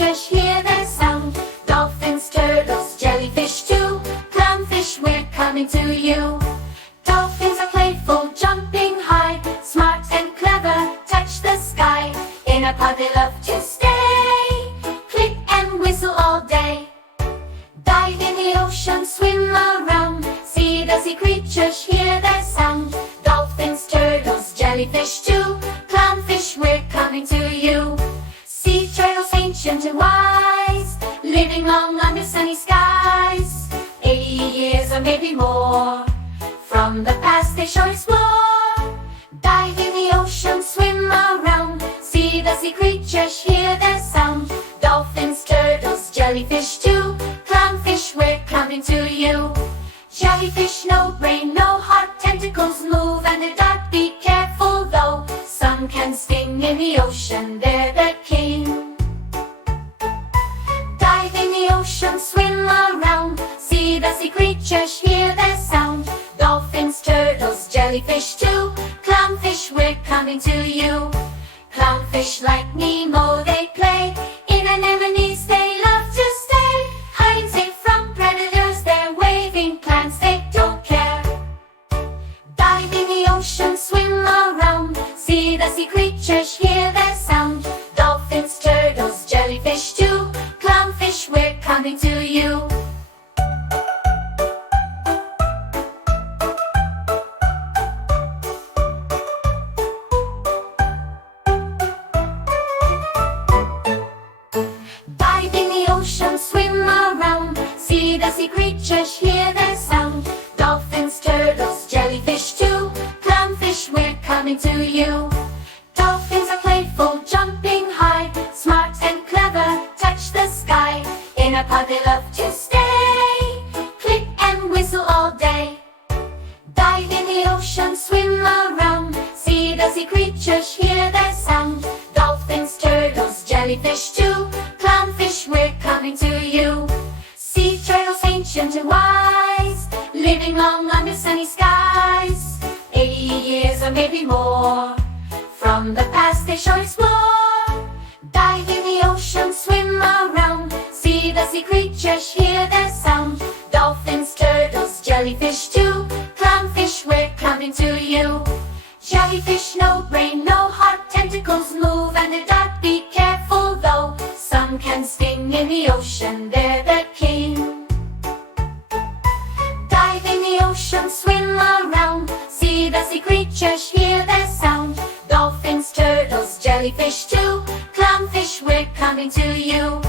creatures hear their sound. Dolphins, turtles, jellyfish too. Clownfish, we're coming to you. Dolphins are playful, jumping high, smart and clever, touch the sky. In a pod they love to stay, click and whistle all day. Dive in the ocean, swim around, see the sea creatures, hear their sound. Dolphins, turtles, jellyfish too. Clownfish, we're coming to you. Sea turtles, ancient and wise, living long under sunny skies. 80 years or maybe more, from the past they shall explore. Dive in the ocean, swim around, see the sea creatures, hear their sound. Dolphins, turtles, jellyfish too. Clownfish, we're coming to you. Jellyfish, no brain, no heart, tentacles move and they dart. Be careful though, some can sting in the ocean, they're the king. Dive in the ocean, swim around, see the sea creatures, hear their sound. Dolphins, turtles, jellyfish too. Clownfish, we're coming to you. Clownfish like Nemo, they play in anemones, they love to stay. Hiding safe from predators, they're waving plants, they don't care. Dive in the ocean, swim around, see the sea creatures, hear their sound. Dolphins, turtles, jellyfish too. Clownfish, we're coming to you. Dive in the ocean, swim around, see the sea creatures, hear their sound. Dolphins, turtles, jellyfish too. Clownfish, we're coming to you. Dolphins are playful, jumping high, smart and clever, touch the sky. In a pod they love to stay, click and whistle all day. Dive in the ocean, swim around, see the sea creatures, hear their sound. Dolphins, turtles, jellyfish too. Clownfish, we're coming to you. Sea turtles, ancient and wise, living long under sunny skies. 80 years or maybe more, from the past they shall explore. Dive in the ocean, swim around, see the sea creatures, hear their sound. Dolphins, turtles, jellyfish too. Clownfish, we're coming to you. Jellyfish, no brain, no heart, tentacles move and they dart. Be careful though, some can sting in the ocean, they're the king. Dive in the ocean, swim around, see the sea creatures, hear their sound. Dolphins, turtles, jellyfish too. Clownfish, we're coming to you.